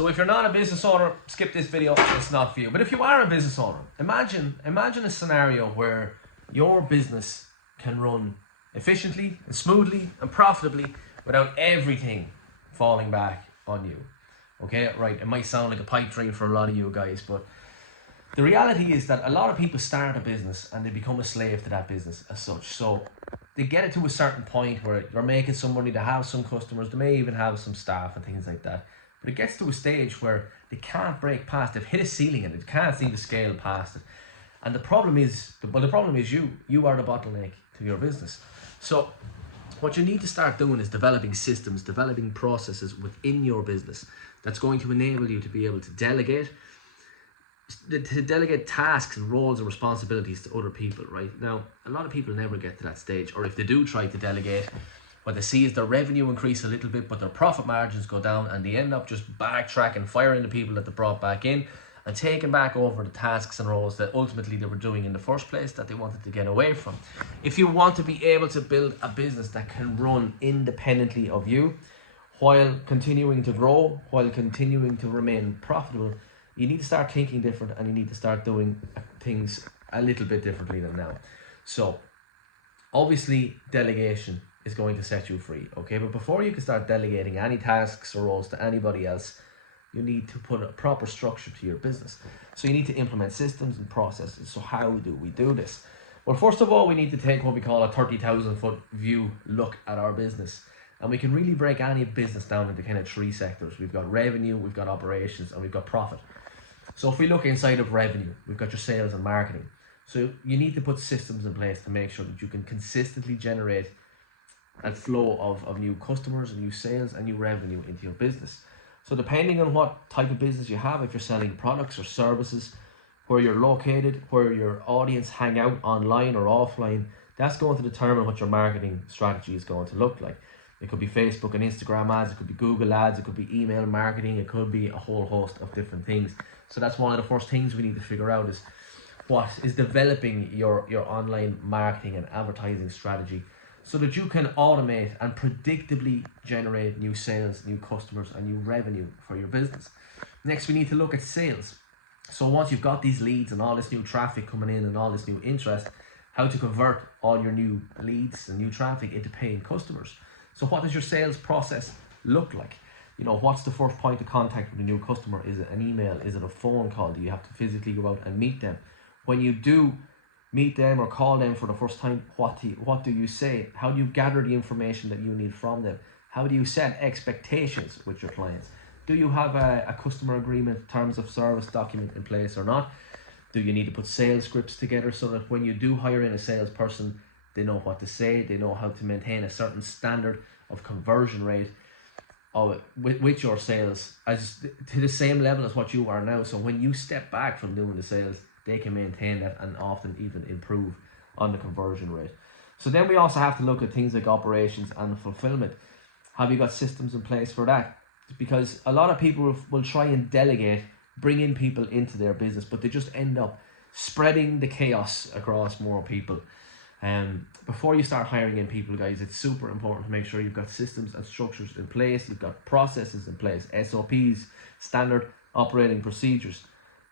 So if you're not a business owner, skip this video, it's not for you. But if you are a business owner, imagine a scenario where your business can run efficiently and smoothly and profitably without everything falling back on you. Okay, right, it might sound like a pipe dream for a lot of you guys, but the reality is that a lot of people start a business and they become a slave to that business as such. So they get it to a certain point where they're making some money, they have some customers, they may even have some staff and things like that. But it gets to a stage where they can't break past, they've hit a ceiling and they can't seem to scale past it. And the problem is you are the bottleneck to your business. So what you need to start doing is developing systems, developing processes within your business that's going to enable you to be able to delegate tasks and roles and responsibilities to other people, right? Now, a lot of people never get to that stage, or if they do try to delegate, what they see is their revenue increase a little bit, but their profit margins go down, and they end up just backtracking, firing the people that they brought back in, and taking back over the tasks and roles that ultimately they were doing in the first place that they wanted to get away from. If you want to be able to build a business that can run independently of you, while continuing to grow, while continuing to remain profitable, you need to start thinking different, and you need to start doing things a little bit differently than now. So obviously delegation is going to set you free, okay? But before you can start delegating any tasks or roles to anybody else, you need to put a proper structure to your business. So you need to implement systems and processes. So how do we do this? Well, first of all, we need to take what we call a 30,000 foot view look at our business. And we can really break any business down into kind of three sectors. We've got revenue, we've got operations, and we've got profit. So if we look inside of revenue, we've got your sales and marketing. So you need to put systems in place to make sure that you can consistently generate a flow of new customers and new sales and new revenue into your business. So depending on what type of business you have, if you're selling products or services, where you're located, where your audience hang out online or offline, that's going to determine what your marketing strategy is going to look like. It could be Facebook and Instagram ads, it could be Google ads, it could be email marketing, it could be a whole host of different things. So that's one of the first things we need to figure out is what is developing your online marketing and advertising strategy so that you can automate and predictably generate new sales, new customers, and new revenue for your business. Next, we need to look at sales. So once you've got these leads and all this new traffic coming in and all this new interest, how to convert all your new leads and new traffic into paying customers. So what does your sales process look like? You know, what's the first point of contact with a new customer? Is it an email? Is it a phone call? Do you have to physically go out and meet them? When you do meet them or call them for the first time, what do you say? How do you gather the information that you need from them? How do you set expectations with your clients? Do you have a customer agreement, terms of service document in place or not? Do you need to put sales scripts together so that when you do hire in a salesperson, they know what to say, they know how to maintain a certain standard of conversion rate with your sales as to the same level as what you are now. So when you step back from doing the sales, they can maintain that and often even improve on the conversion rate. So then we also have to look at things like operations and fulfillment. Have you got systems in place for that? Because a lot of people will try and delegate, bring in people into their business, but they just end up spreading the chaos across more people. Before you start hiring in people, guys, it's super important to make sure you've got systems and structures in place, you've got processes in place, SOPs, standard operating procedures.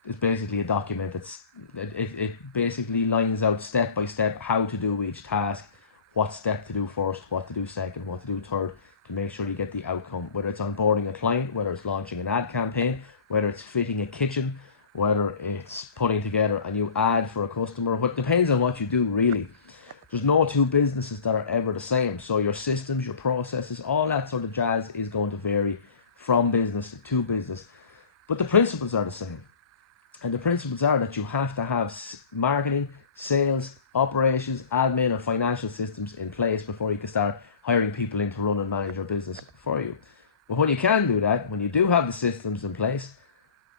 Is basically a document it basically lines out step by step how to do each task, what step to do first, what to do second, what to do third, to make sure you get the outcome, whether it's onboarding a client, whether it's launching an ad campaign, whether it's fitting a kitchen, whether it's putting together a new ad for a customer. What depends on what you do, really. There's no two businesses that are ever the same. So your systems, your processes, all that sort of jazz is going to vary from business to business. But the principles are the same. And the principles are that you have to have marketing, sales, operations, admin, and financial systems in place before you can start hiring people in to run and manage your business for you. But when you can do that, when you do have the systems in place,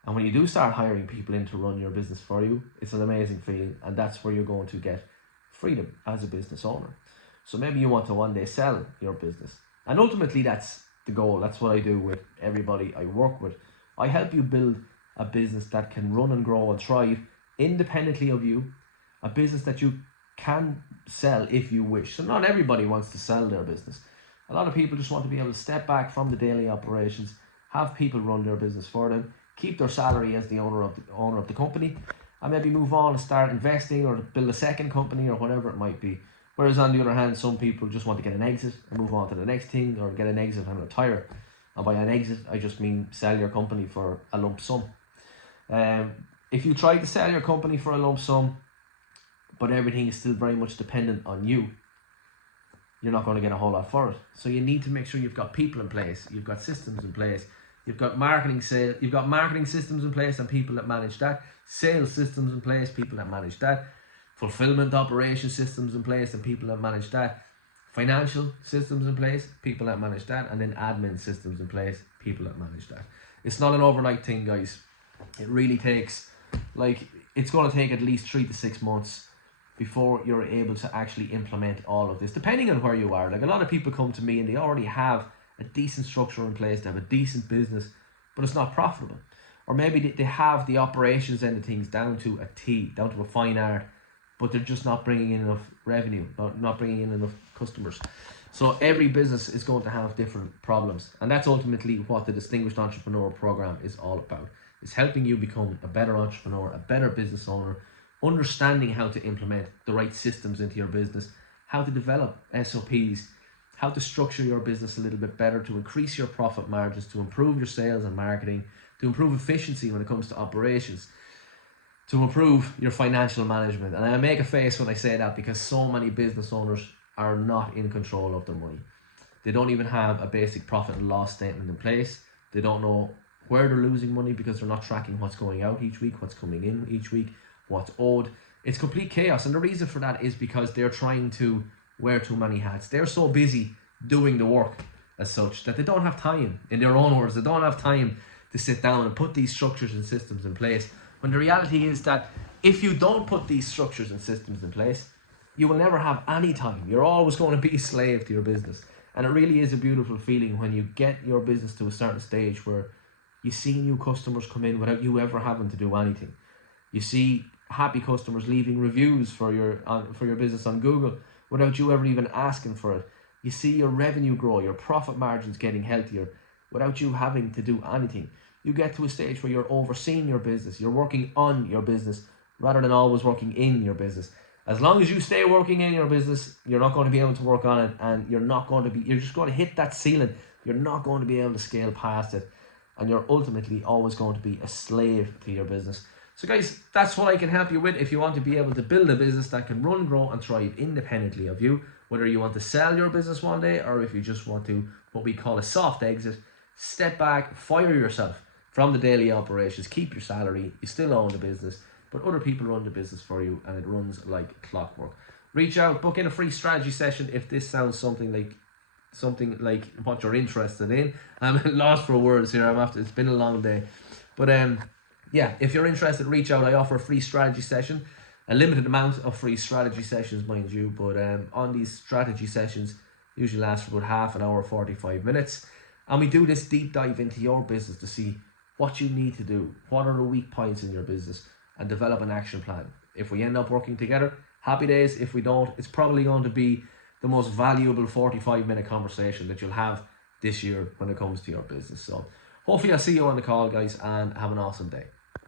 and when you do start hiring people in to run your business for you, it's an amazing feeling, and that's where you're going to get freedom as a business owner. So maybe you want to one day sell your business, and ultimately that's the goal. That's what I do with everybody I work with. I help you build a business that can run and grow and thrive independently of you, a business that you can sell if you wish. So not everybody wants to sell their business. A lot of people just want to be able to step back from the daily operations have people run their business for them, keep their salary as the owner of the company, and maybe move on and start investing or build a second company or whatever it might be. Whereas on the other hand, some people just want to get an exit and move on to the next thing, or get an exit and retire. And by an exit, I just mean sell your company for a lump sum. If you try to sell your company for a lump sum, but everything is still very much dependent on you, you're not going to get a whole lot for it. So you need to make sure you've got people in place, you've got systems in place, you've got marketing systems in place and people that manage that, sales systems in place, people that manage that, fulfillment operation systems in place and people that manage that, financial systems in place, people that manage that, and then admin systems in place, people that manage that. It's not an overnight thing, guys. It really takes, it's going to take at least 3 to 6 months before you're able to actually implement all of this, depending on where you are. Like, a lot of people come to me and they already have a decent structure in place, they have a decent business, but it's not profitable. Or maybe they have the operations end of things down to a T, down to a fine art, but they're just not bringing in enough revenue, not bringing in enough customers. So every business is going to have different problems, and that's ultimately what the Distinguished Entrepreneur Program is all about. It's helping you become a better entrepreneur, a better business owner, understanding how to implement the right systems into your business, how to develop SOPs, how to structure your business a little bit better to increase your profit margins, to improve your sales and marketing, to improve efficiency when it comes to operations, to improve your financial management. And I make a face when I say that because so many business owners are not in control of their money. They don't even have a basic profit and loss statement in place. They don't know where they're losing money because they're not tracking what's going out each week, what's coming in each week, what's owed. It's complete chaos, and the reason for that is because they're trying to wear too many hats. They're so busy doing the work as such that they don't have time, in their own words, they don't have time to sit down and put these structures and systems in place, when the reality is that if you don't put these structures and systems in place, you will never have any time. You're always going to be a slave to your business. And it really is a beautiful feeling when you get your business to a certain stage where you see new customers come in without you ever having to do anything. You see happy customers leaving reviews for your business on Google without you ever even asking for it. You see your revenue grow, your profit margins getting healthier without you having to do anything. You get to a stage where you're overseeing your business, you're working on your business rather than always working in your business. As long as you stay working in your business, you're not going to be able to work on it, and you're just going to hit that ceiling. You're not going to be able to scale past it, and you're ultimately always going to be a slave to your business. So guys, that's what I can help you with if you want to be able to build a business that can run, grow and thrive independently of you. Whether you want to sell your business one day or if you just want to, what we call a soft exit, step back, fire yourself from the daily operations, keep your salary, you still own the business, but other people run the business for you and it runs like clockwork. Reach out, book in a free strategy session if this sounds something like what you're interested in. I'm lost for words here. It's been a long day. But yeah, if you're interested, reach out. I offer a free strategy session, a limited amount of free strategy sessions, mind you, but on these strategy sessions usually last for about half an hour, 45 minutes. And we do this deep dive into your business to see what you need to do, what are the weak points in your business, and develop an action plan. If we end up working together, happy days. If we don't, it's probably going to be the most valuable 45-minute conversation that you'll have this year when it comes to your business. So hopefully I'll see you on the call, guys, and have an awesome day.